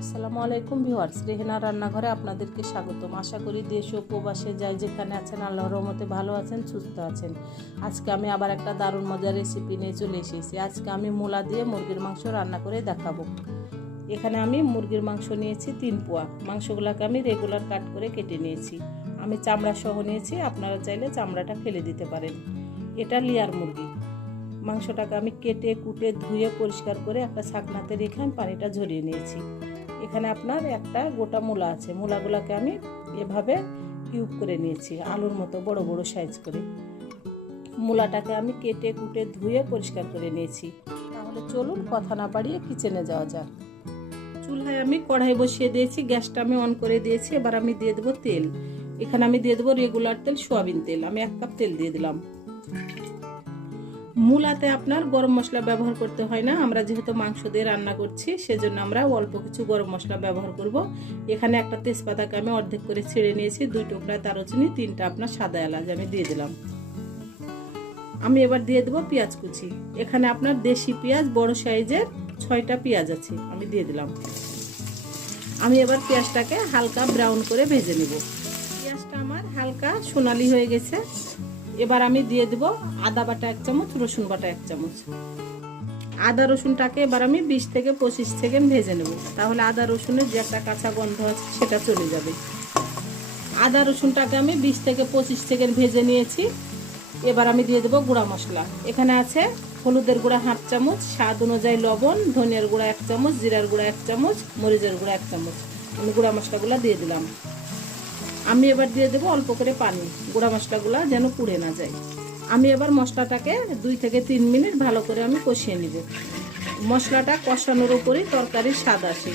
আসসালামু আলাইকুম ভিউয়ার্স, রেহেনার রান্নাঘরে আপনাদেরকে স্বাগতম। আশা করি দেশ ও প্রবাসে যাই যেখানে আছেন আল্লাহর রহমতে ভালো আছেন, সুস্থ আছেন। আজকে আমি আবার একটা দারুণ মজার রেসিপি নিয়ে চলে এসেছি। আজকে আমি মূলা দিয়ে মুরগির মাংস রান্না করে দেখাবো। এখানে আমি মুরগির মাংস নিয়েছি 3 পোয়া। মাংসগুলোকে আমি রেগুলার কাট করে কেটে নিয়েছি। আমি চামড়া সহ নিয়েছি, আপনারা চাইলে চামড়াটা ফেলে দিতে পারেন। এটা লেয়ার মুরগি। মাংসটাকে আমি কেটে কুটে ধুয়ে পরিষ্কার করে একটা ছাকনাতে রেখে আমি পানিটা ঝরিয়ে নিয়েছি। এখানে আপনার একটা গোটা মূলা আছে, মূলাগুলোকে আমি এভাবে কিউব করে নিয়েছি, আলুর মতো বড় বড় সাইজ করে। মূলাটাকে আমি কেটে কুটে ধুয়ে পরিষ্কার করে নিয়েছি। তাহলে চলুন কথা না বাড়িয়ে কিচেনে যাওয়া যাক। চুলায় আমি কড়াই বসিয়ে দিয়েছি, গ্যাসটা আমি অন করে দিয়েছি। এবার আমি দিয়ে দেবো তেল। এখানে আমি দিয়ে দেবো রেগুলার তেল, সয়াবিন তেল। আমি 1 কাপ তেল দিয়ে দিলাম। মূলাতে আপনার গরম মশলা ব্যবহার করতে হয় না, আমরা যেহেতু মাংস দিয়ে রান্না করছি সেজন্য আমরা অল্প কিছু গরম মশলা ব্যবহার করব। এখানে একটা তেজপাতাকে আমি অর্ধেক করে ছিঁড়ে নিয়েছি, 2 টুকরা দারুচিনি, 3টা আপনার সাদা এলাচ আমি দিয়ে দিলাম। আমি এবার দিয়ে দেবো পেঁয়াজ কুচি। এখানে আপনার দেশি পেঁয়াজ বড় সাইজের 6টা পেঁয়াজ আছে, আমি দিয়ে দিলাম। আমি এবার পেঁয়াজটাকে হালকা ব্রাউন করে ভেজে নেব। পেঁয়াজটা আমার হালকা সোনালি হয়ে গেছে। এবার আমি দিয়ে দেব আদা বাটা 1 চামচ, রসুন বাটা 1 চামচ। আদা রসুনটাকে এবার আমি 20 থেকে 25 সেকেন্ড ভেজে নেব, তাহলে আদা রসুনের যে একটা কাঁচা গন্ধ আছে সেটা চলে যাবে। আদা রসুনটাকে আমি 20 থেকে 25 সেকেন্ড ভেজে নিয়েছি। এবার আমি দিয়ে দেব গুঁড়া মশলা। এখানে আছে হলুদের গুঁড়া 1/2 চামচ, স্বাদ অনুযায়ী লবণ, ধনিয়ার গুঁড়া 1 চামচ, জিরার গুঁড়া 1 চামচ, মরিচের গুঁড়া 1 চামচ। আমি গুঁড়া মশলাগুলো দিয়ে দিলাম। আমি এবার দিয়ে দেবো অল্প করে পানি, গুঁড়া মশলাগুলো যেন পুড়ে না যায়। আমি এবার মশলাটাকে 2 থেকে 3 মিনিট ভালো করে আমি কষিয়ে নিব। মশলাটা কষানোর উপরই তরকারির স্বাদ আসে।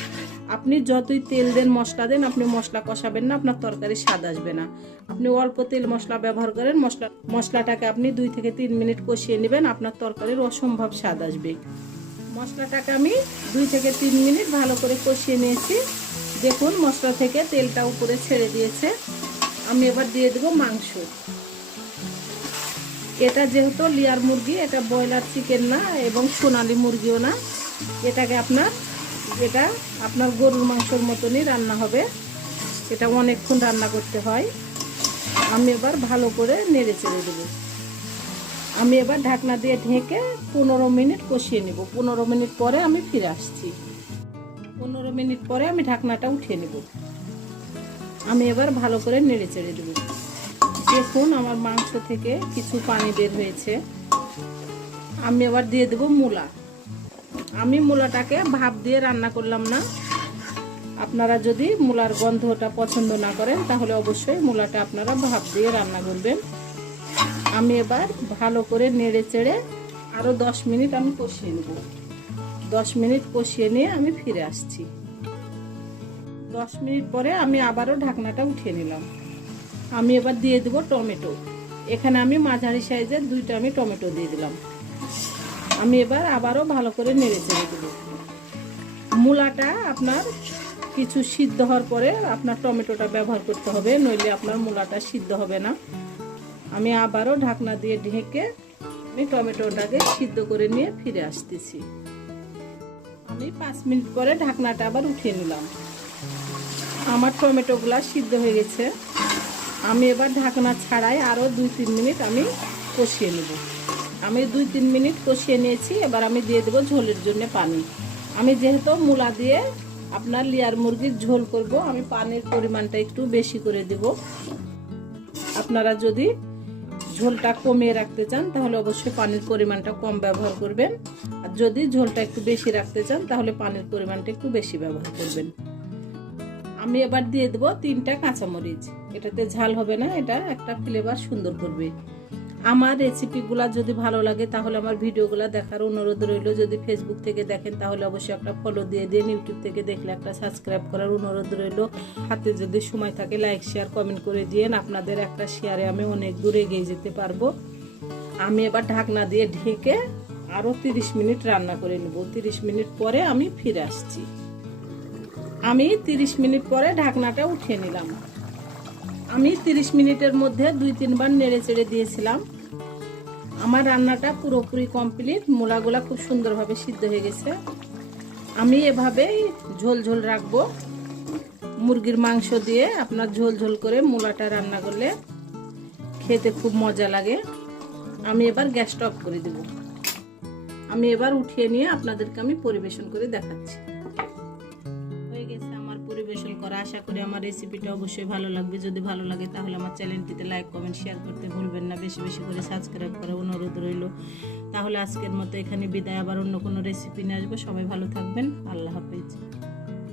আপনি যতই তেল দেন মশলা দেন, আপনি মশলা কষাবেন না, আপনার তরকারির স্বাদ আসবে না। আপনি অল্প তেল মশলা ব্যবহার করেন, মশলাটাকে আপনি 2 থেকে 3 মিনিট কষিয়ে নেবেন, আপনার তরকারির অসম্ভব স্বাদ আসবে। মশলাটাকে আমি 2 থেকে 3 মিনিট ভালো করে কষিয়ে নিয়েছি। দেখুন মশলা থেকে তেলটা উপরে ছেড়ে দিয়েছে। আমি এবার দিয়ে দেবো মাংস। এটা যেহেতু লেয়ার মুরগি, এটা ব্রয়লার চিকেন না এবং সোনালী মুরগিও না, এটা আপনার গরুর মাংসের মতনই রান্না হবে। এটা অনেকক্ষণ রান্না করতে হয়। আমি এবার ভালো করে নেড়ে চেড়ে দেবো। আমি এবার ঢাকনা দিয়ে ঢেকে 15 মিনিট কষিয়ে নেব। 15 মিনিট পরে আমি ফিরে আসছি। 15 মিনিট পরে আমি ঢাকনাটা উঠিয়ে নেব। আমি এবার ভালো করে নেড়ে চেড়ে দেব। দেখুন আমার মাংস থেকে কিছু পানি বের হয়েছে। আমি এবার দিয়ে দেব মূলা। আমি মূলাটাকে ভাপ দিয়ে রান্না করলাম না। আপনারা যদি মূলার গন্ধটা পছন্দ না করেন তাহলে অবশ্যই মূলাটা আপনারা ভাপ দিয়ে রান্না করবেন। আমি এবার ভালো করে নেড়ে চেড়ে আরও 10 মিনিট আমি কষিয়ে নেব। 10 মিনিট কষিয়ে নিয়ে আমি ফিরে আসছি। 10 মিনিট পরে আমি আবারও ঢাকনাটা উঠিয়ে নিলাম। আমি এবার দিয়ে দেব টমেটো। এখানে আমি মাঝারি সাইজের 2টা আমি টমেটো দিয়ে দিলাম। আমি এবার আবারও ভালো করে নেড়ে চেড়ে দেব। মূলাটা আপনার কিছু সিদ্ধ হওয়ার পরে আপনার টমেটোটা ব্যবহার করতে হবে, নইলে আপনার মূলাটা সিদ্ধ হবে না। আমি আবারও ঢাকনা দিয়ে ঢেকে আমি টমেটোটাকে সিদ্ধ করে নিয়ে ফিরে আসতেছি। আমি 5 মিনিট পরে ঢাকনাটা আবার উঠিয়ে নিলাম। আমার টমেটোগুলা সিদ্ধ হয়ে গেছে। আমি এবার ঢাকনা ছাড়াই আরও 2-3 মিনিট আমি কষিয়ে নেব। আমি 2-3 মিনিট কষিয়ে নিয়েছি। এবার আমি দিয়ে দেবো ঝোলের জন্য পানি। আমি যেহেতু মূলা দিয়ে আপনার লেয়ার মুরগির ঝোল করব, আমি পানির পরিমাণটা একটু বেশি করে দেব। আপনারা যদি ঝোলটা কমিয়ে রাখতে চান তাহলে অবশ্যই পানির পরিমাণটা কম ব্যবহার করবেন, আর যদি ঝোলটা একটু বেশি রাখতে চান তাহলে পানির পরিমাণটা একটু বেশি ব্যবহার করবেন। আমি এবার দিয়ে দেবো 3টা কাঁচামরিচ। এটাতে ঝাল হবে না, এটা একটা ফ্লেভার সুন্দর করবে। আমার রেসিপিগুলো যদি ভালো লাগে তাহলে আমার ভিডিওগুলো দেখার অনুরোধ রইল। যদি ফেসবুক থেকে দেখেন তাহলে অবশ্যই একটা ফলো দিয়ে দিন। ইউটিউব থেকে দেখলে একটা সাবস্ক্রাইব করার অনুরোধ রইল। হাতে যদি সময় থাকে লাইক শেয়ার কমেন্ট করে দিন। আপনাদের একটা শেয়ারে আমি অনেক দূরে এগিয়ে যেতে পারবো। আমি এবার ঢাকনা দিয়ে ঢেকে আরও 30 মিনিট রান্না করে নেব। 30 মিনিট পরে আমি ফিরে আসছি। আমি 30 মিনিট পরে ঢাকনাটা উঠিয়ে নিলাম। আমি 30 মিনিটের মধ্যে 2-3 বার নেড়ে চেড়ে দিয়েছিলাম। আমার রান্নাটা পুরোপুরি কমপ্লিট। মূলাগুলা খুব সুন্দরভাবে সিদ্ধ হয়ে গেছে। আমি এভাবেই ঝোল ঝোল রাখবো। মুরগির মাংস দিয়ে আপনার ঝোল ঝোল করে মূলাটা রান্না করলে খেতে খুব মজা লাগে। আমি এবার গ্যাসটা অফ করে দেব। আমি এবার উঠিয়ে নিয়ে আপনাদেরকে আমি পরিবেশন করে দেখাচ্ছি। হয়ে গেছে আমার পরিবেশন করা। আশা করি আমার রেসিপিটা অবশ্যই ভালো লাগবে। যদি ভালো লাগে তাহলে আমার চ্যানেলটিতে লাইক কমেন্ট শেয়ার করতে ভুলবেন না। বেশি বেশি করে সাবস্ক্রাইব করার অনুরোধ রইল। তাহলে আজকের মতো এখানে বিদায়। আবার অন্য কোনো রেসিপি নিয়ে আসবো। সবাই ভালো থাকবেন। আল্লাহ হাফেজ।